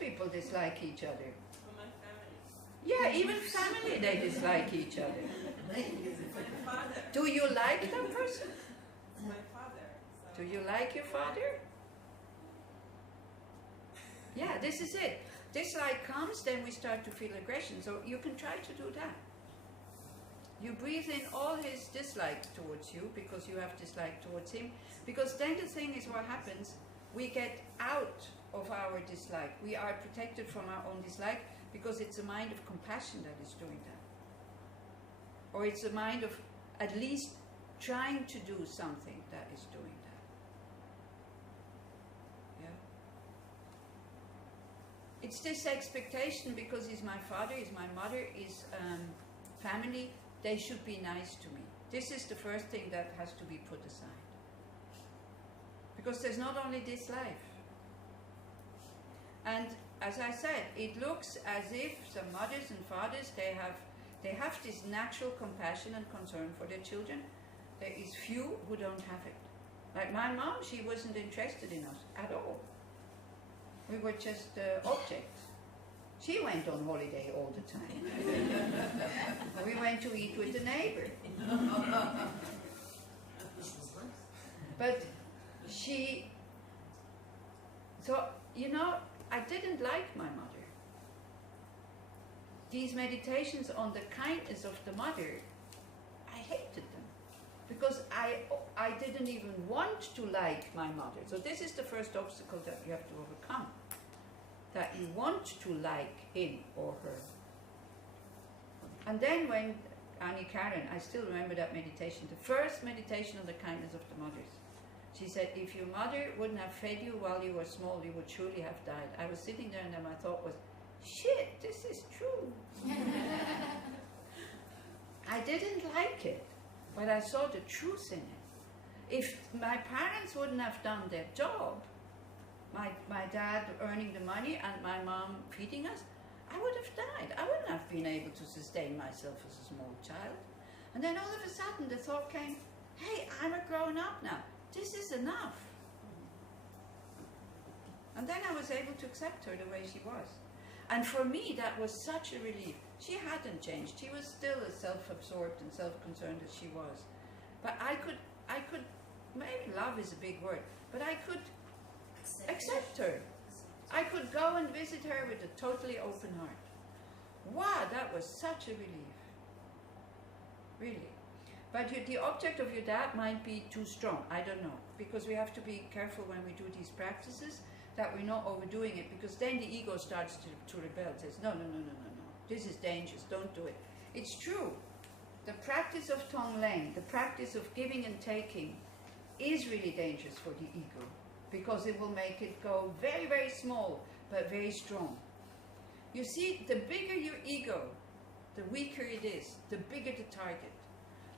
people dislike each other. For my family. Yeah, even family, they dislike each other. My father. Do you like that person? My father. So. Do you like your father? Yeah, this is it. Dislike comes, then we start to feel aggression. So you can try to do that. You breathe in all his dislike towards you because you have dislike towards him. Because then the thing is, what happens, we get out of our dislike. We are protected from our own dislike because it's a mind of compassion that is doing that. Or it's a mind of at least trying to do something that is doing that. Yeah. It's this expectation because he's my father, he's my mother, he's family, they should be nice to me. This is the first thing that has to be put aside. Because there's not only this life. And as I said, it looks as if some mothers and fathers, they have this natural compassion and concern for their children. There is few who don't have it. Like my mom, she wasn't interested in us at all. We were just objects. She went on holiday all the time. We went to eat with the neighbor. But so, you know, I didn't like my mother. These meditations on the kindness of the mother, I hated them. Because I didn't even want to like my mother. So this is the first obstacle that you have to overcome. That you want to like him or her. And then when Annie Karen, I still remember that meditation, the first meditation on the kindness of the mothers. She said, if your mother wouldn't have fed you while you were small, you would surely have died. I was sitting there and then my thought was, shit, this is true. I didn't like it, but I saw the truth in it. If my parents wouldn't have done their job, my dad earning the money and my mom feeding us, I would have died. I wouldn't have been able to sustain myself as a small child. And then all of a sudden the thought came, hey, I'm a grown up now. This is enough. And then I was able to accept her the way she was. And for me, that was such a relief. She hadn't changed. She was still as self-absorbed and self-concerned as she was. But I could, maybe love is a big word, but I could accept her. I could go and visit her with a totally open heart. Wow, that was such a relief. Really. But the object of your dad might be too strong. I don't know. Because we have to be careful when we do these practices that we're not overdoing it. Because then the ego starts to rebel. It says, no. This is dangerous. Don't do it. It's true. The practice of Tonglen, the practice of giving and taking, is really dangerous for the ego. Because it will make it go very, very small, but very strong. You see, the bigger your ego, the weaker it is, the bigger the target.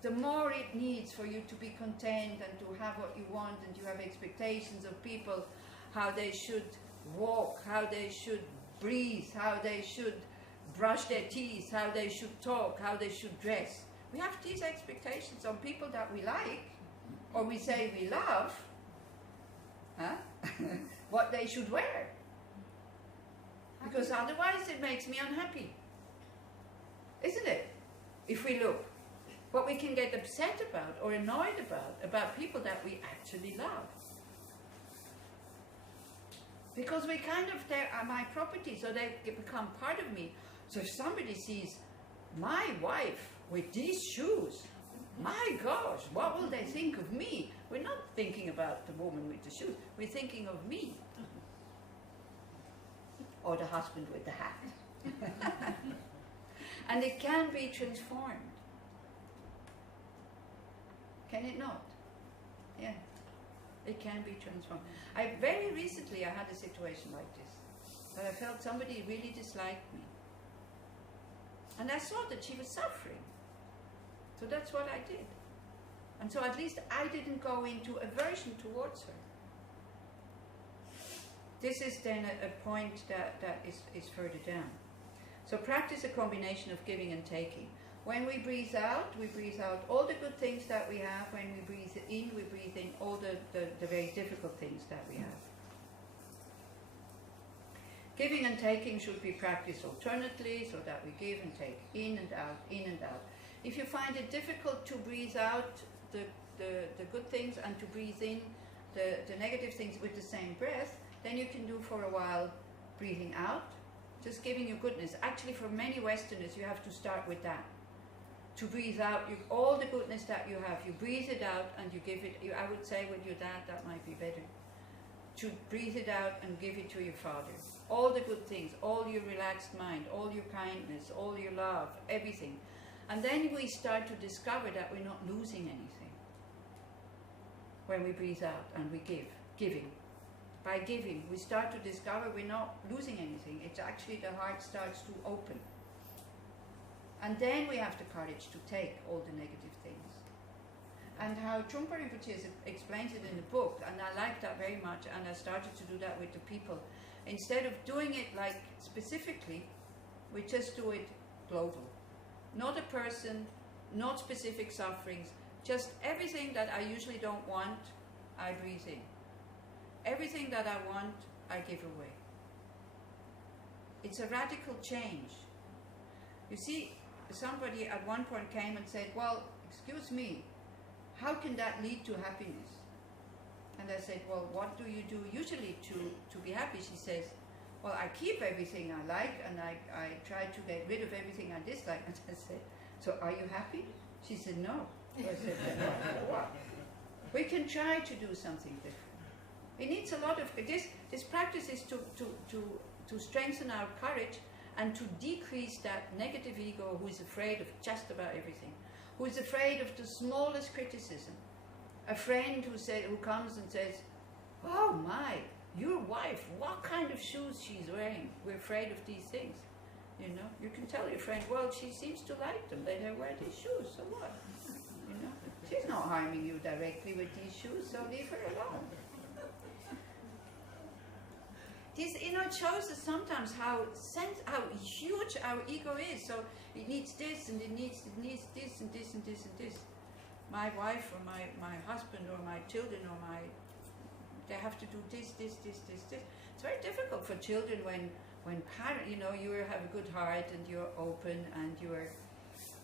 The more it needs for you to be content and to have what you want, and you have expectations of people, how they should walk, how they should breathe, how they should brush their teeth, how they should talk, how they should dress. We have these expectations on people that we like, or we say we love, what they should wear. Because otherwise it makes me unhappy. Isn't it? If we look. What we can get upset about or annoyed about people that we actually love. Because we kind of, they are my property, so they become part of me. So if somebody sees my wife with these shoes, my gosh, what will they think of me? We're not thinking about the woman with the shoes, we're thinking of me. Or the husband with the hat. And it can be transformed. Can it not? Yeah, it can be transformed. Very recently I had a situation like this, that I felt somebody really disliked me. And I saw that she was suffering. So that's what I did. And so at least I didn't go into aversion towards her. This is then a point that is further down. So practice a combination of giving and taking. When we breathe out all the good things that we have. When we breathe in all the very difficult things that we have. Giving and taking should be practiced alternately, so that we give and take in and out, in and out. If you find it difficult to breathe out the good things and to breathe in the negative things with the same breath, then you can do for a while breathing out, just giving you goodness. Actually, for many Westerners, you have to start with that. To breathe out all the goodness that you have, you breathe it out and you give it. I would say with your dad that might be better. To breathe it out and give it to your father. All the good things, all your relaxed mind, all your kindness, all your love, everything. And then we start to discover that we're not losing anything when we breathe out and we give, giving. By giving, we start to discover we're not losing anything. It's actually the heart starts to open. And then we have the courage to take all the negative things. And how Trungpa Rinpoche explains it in the book, and I like that very much, and I started to do that with the people. Instead of doing it like specifically, we just do it global. Not a person, not specific sufferings, just everything that I usually don't want, I breathe in. Everything that I want, I give away. It's a radical change. You see, somebody at one point came and said, well, excuse me, how can that lead to happiness? And I said, well, what do you do usually to be happy? She says, well, I keep everything I like and I try to get rid of everything I dislike. And I said, so are you happy? She said, no. I said, what? We can try to do something different. It needs a lot of, this practice is to strengthen our courage and to decrease that negative ego who is afraid of just about everything. Who is afraid of the smallest criticism. A friend who comes and says, oh my, your wife, what kind of shoes she's wearing? We're afraid of these things. You know, you can tell your friend, well, she seems to like them. Let her wear these shoes, so what? You know, she's not harming you directly with these shoes, so leave her alone. This, you know, it shows us sometimes how huge our ego is. So it needs this, and it needs this, and this, and this, and this. My wife, or my husband, or my children, or they have to do this. It's very difficult for children when parent, you know, you have a good heart and you're open and you're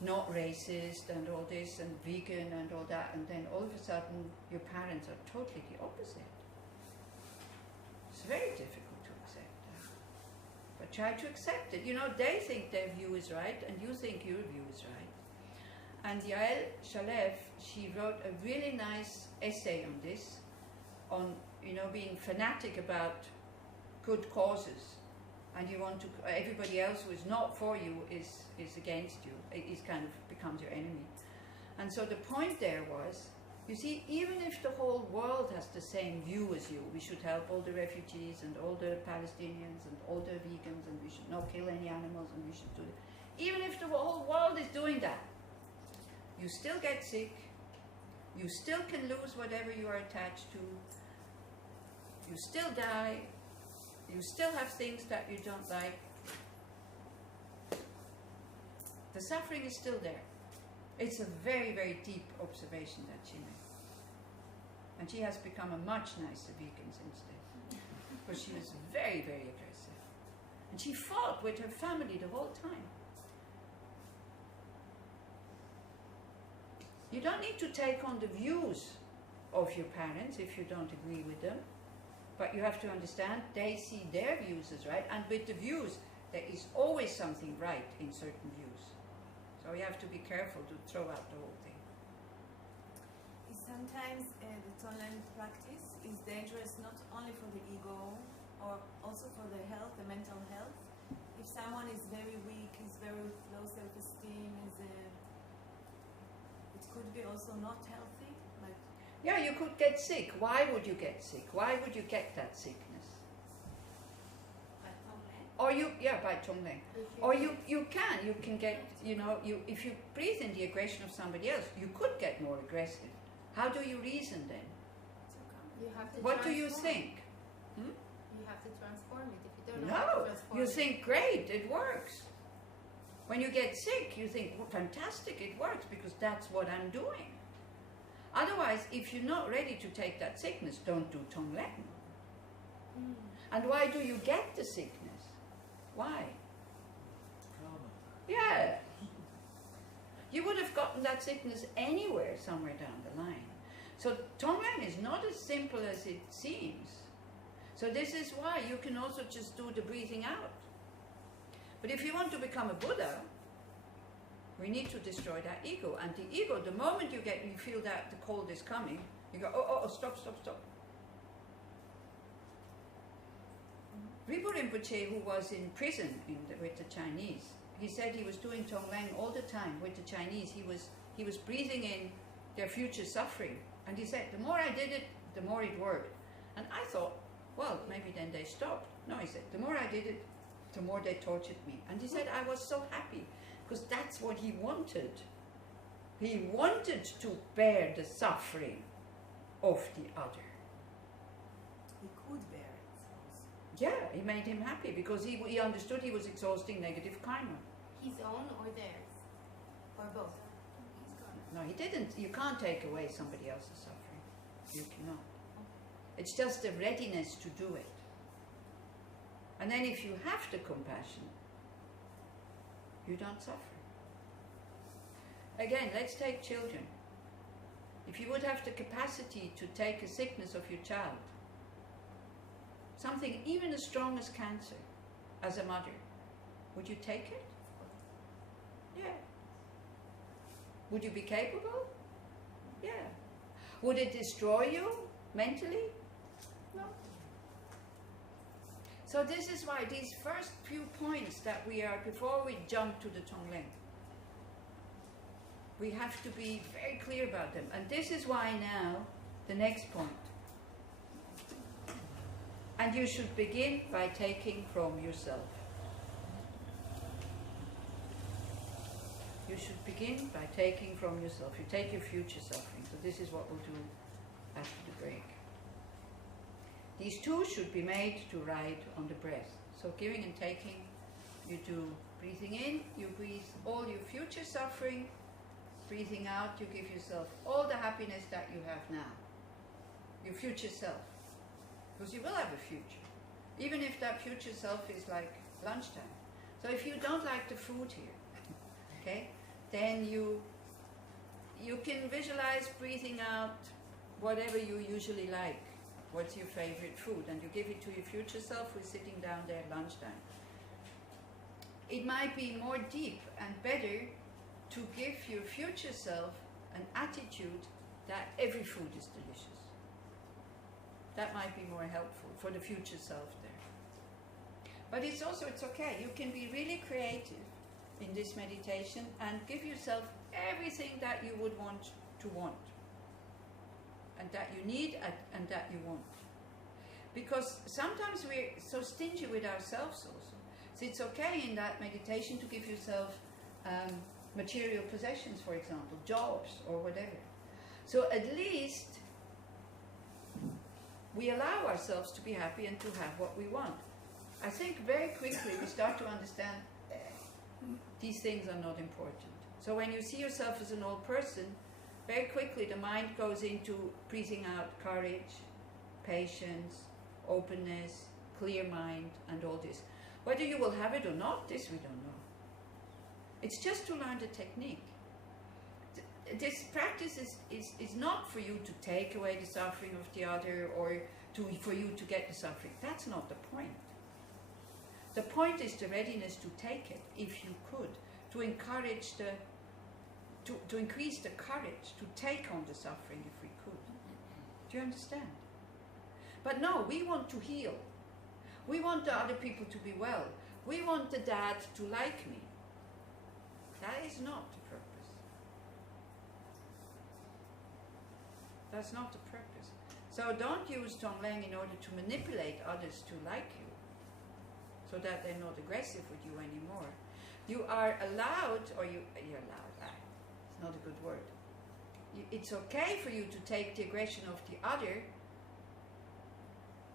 not racist and all this and vegan and all that, and then all of a sudden your parents are totally the opposite. It's very difficult. But try to accept it. You know, they think their view is right, and you think your view is right. And Yael Shalev, she wrote a really nice essay on this, on, you know, being fanatic about good causes, and you want to, everybody else who is not for you is against you. Is kind of becomes your enemy. And so the point there was, you see, even if the whole world has the same view as you, we should help all the refugees and all the Palestinians and all the vegans, and we should not kill any animals, and we should do it. Even if the whole world is doing that, you still get sick, you still can lose whatever you are attached to, you still die, you still have things that you don't like. The suffering is still there. It's a very, very deep observation that she made. And she has become a much nicer vegan since then. Because she was very, very aggressive. And she fought with her family the whole time. You don't need to take on the views of your parents if you don't agree with them. But you have to understand they see their views as right. And with the views, there is always something right in certain views. So you have to be careful to throw out the whole thing. Sometimes the Tonlen practice is dangerous not only for the ego, or also for the health, the mental health. If someone is very weak, is very low self-esteem, it could be also not healthy. Like, yeah, you could get sick. Why would you get sick? Why would you get that sickness? Or by Tonglen. Or you can get, you know, if you breathe in the aggression of somebody else, you could get more aggressive. How do you reason then? You have to what do you think? You have to transform it. If you don't know No, how to transform you it. think, great, it works. When you get sick, you think, well, fantastic, it works, because that's what I'm doing. Otherwise, if you're not ready to take that sickness, don't do Tonglen. And why do you get the sickness? Why? Karma. Yeah. You would have gotten that sickness anywhere, somewhere down the line. So Tonglen is not as simple as it seems. So this is why you can also just do the breathing out. But if you want to become a Buddha, we need to destroy that ego. And the ego, the moment you feel that the cold is coming, you go, oh, stop. Rinpo Rinpoche, who was in prison with the Chinese, he said he was doing Tonglen all the time with the Chinese. He was breathing in their future suffering. And he said, the more I did it, the more it worked. And I thought, well, maybe then they stopped. No, he said, the more I did it, the more they tortured me. And he said, I was so happy, because that's what he wanted. He wanted to bear the suffering of the other. He could bear it. Yeah, it made him happy, because he understood he was exhausting negative karma. His own or theirs? Or both? No, he didn't. You can't take away somebody else's suffering. You cannot. It's just the readiness to do it. And then if you have the compassion, you don't suffer. Again, let's take children. If you would have the capacity to take a sickness of your child, something even as strong as cancer, as a mother, would you take it? Yeah. Would you be capable? Yeah. Would it destroy you mentally? No. So this is why these first few points that we are, before we jump to the Tonglen, we have to be very clear about them. And this is why now, the next point. And you should begin by taking from yourself. You should begin by taking from yourself. You take your future suffering. So this is what we'll do after the break. These two should be made to ride on the breath. So giving and taking, you do breathing in, you breathe all your future suffering. Breathing out, you give yourself all the happiness that you have now. Your future self. Because you will have a future. Even if that future self is like lunchtime. So if you don't like the food here, okay, then you can visualize breathing out whatever you usually like. What's your favorite food? And you give it to your future self who's sitting down there at lunchtime. It might be more deep and better to give your future self an attitude that every food is delicious. That might be more helpful for the future self there. But it's okay. You can be really creative in this meditation and give yourself everything that you would want to want. And that you need and that you want. Because sometimes we're so stingy with ourselves also. So it's okay in that meditation to give yourself material possessions, for example, jobs or whatever. So at least we allow ourselves to be happy and to have what we want. I think very quickly we start to understand these things are not important. So when you see yourself as an old person, very quickly the mind goes into breathing out courage, patience, openness, clear mind, and all this. Whether you will have it or not, this we don't know. It's just to learn the technique. This practice is not for you to take away the suffering of the other or for you to get the suffering. That's not the point. The point is the readiness to take it, if you could, to encourage to increase the courage to take on the suffering if we could. Do you understand? But no, we want to heal. We want the other people to be well. We want the dad to like me. That is not the purpose. That's not the purpose. So don't use Tonglen in order to manipulate others to like you, so that they're not aggressive with you anymore. You are allowed, or you're allowed, it's not a good word. It's okay for you to take the aggression of the other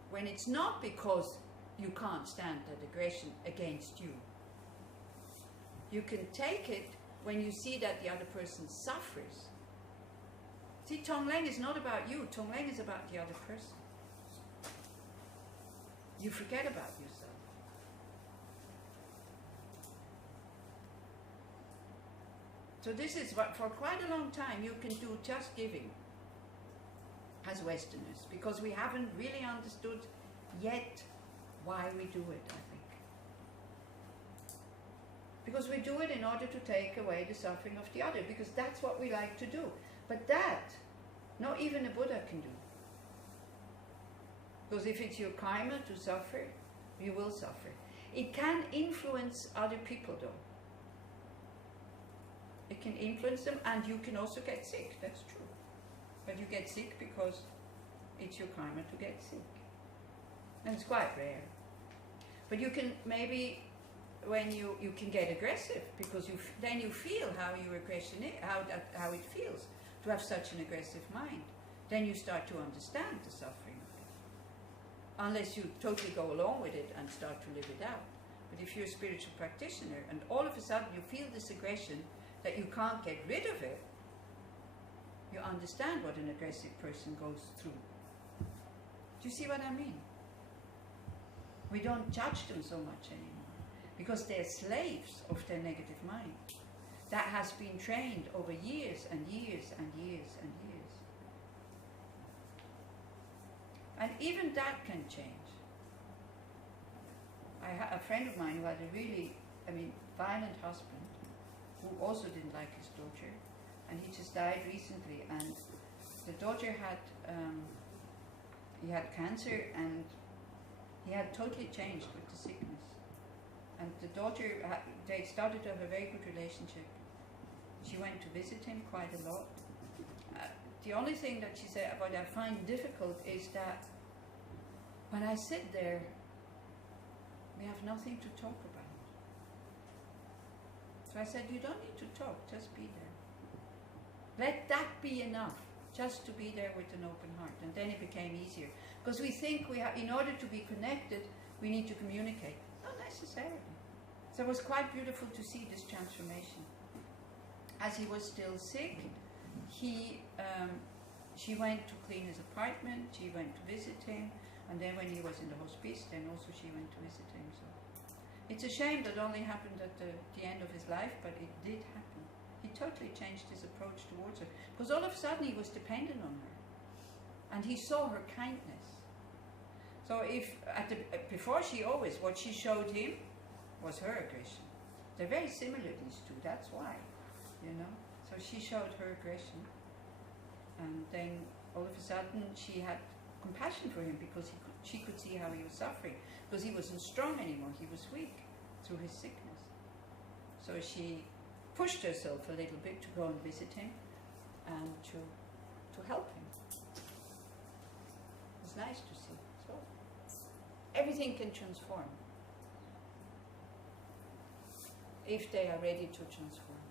when it's not because you can't stand that aggression against you. You can take it when you see that the other person suffers. See, Tonglen is not about you. Tonglen is about the other person. You forget about yourself. So this is what, for quite a long time, you can do just giving as Westerners, because we haven't really understood yet why we do it, I think. Because we do it in order to take away the suffering of the other, because that's what we like to do. But that, not even a Buddha can do. Because if it's your karma to suffer, you will suffer. It can influence other people though. It can influence them, and you can also get sick, that's true. But you get sick because it's your karma to get sick. And it's quite rare. But you can maybe, when you can get aggressive, because then you feel how your aggression is, how it feels to have such an aggressive mind. Then you start to understand the suffering of it. Unless you totally go along with it and start to live it out. But if you're a spiritual practitioner and all of a sudden you feel this aggression that you can't get rid of it, you understand what an aggressive person goes through. Do you see what I mean? We don't judge them so much anymore, because they're slaves of their negative mind. That has been trained over years and years and years and years. And even that can change. I had a friend of mine who had a really, violent husband, who also didn't like his daughter, and he just died recently. And the daughter had, he had cancer, and he had totally changed with the sickness. And the daughter, they started to have a very good relationship. She went to visit him quite a lot. The only thing that she said, what I find difficult, is that when I sit there, we have nothing to talk about. So I said, you don't need to talk, just be there. Let that be enough, just to be there with an open heart. And then it became easier. Because we think we have, in order to be connected, we need to communicate. Not necessarily. So it was quite beautiful to see this transformation. As he was still sick, she went to clean his apartment, she went to visit him, and then when he was in the hospice, then also she went to visit him. So it's a shame that only happened at the end of his life, but it did happen. He totally changed his approach towards her, because all of a sudden he was dependent on her, and he saw her kindness. So before what she showed him was her aggression. They're very similar, these two, that's why, So she showed her aggression, and then all of a sudden she had compassion for him, because she could see how he was suffering, because he wasn't strong anymore, he was weak through his sickness. So she pushed herself a little bit to go and visit him and to help him. It was nice to see. So everything can transform if they are ready to transform.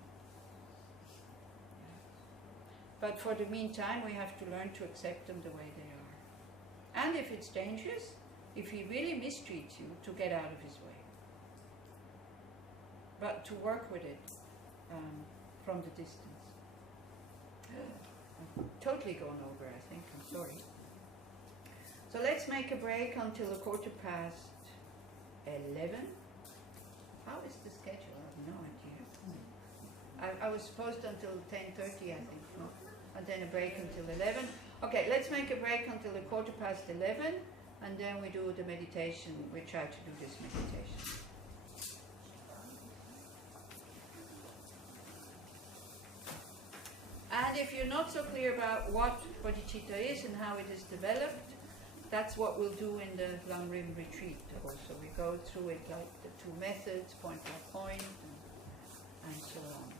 But for the meantime, we have to learn to accept them the way they are. And if it's dangerous, if he really mistreats you, to get out of his way. But to work with it from the distance. I've totally gone over, I think. I'm sorry. So let's make a break until 11:15. How is the schedule? I have no idea. I was supposed until 10:30, I think. No? And then a break until 11. Okay, let's make a break until 11:15, and then we do the meditation. We try to do this meditation. And if you're not so clear about what bodhicitta is and how it is developed, that's what we'll do in the Long Rim retreat also. We go through it like the two methods, point by point, and so on.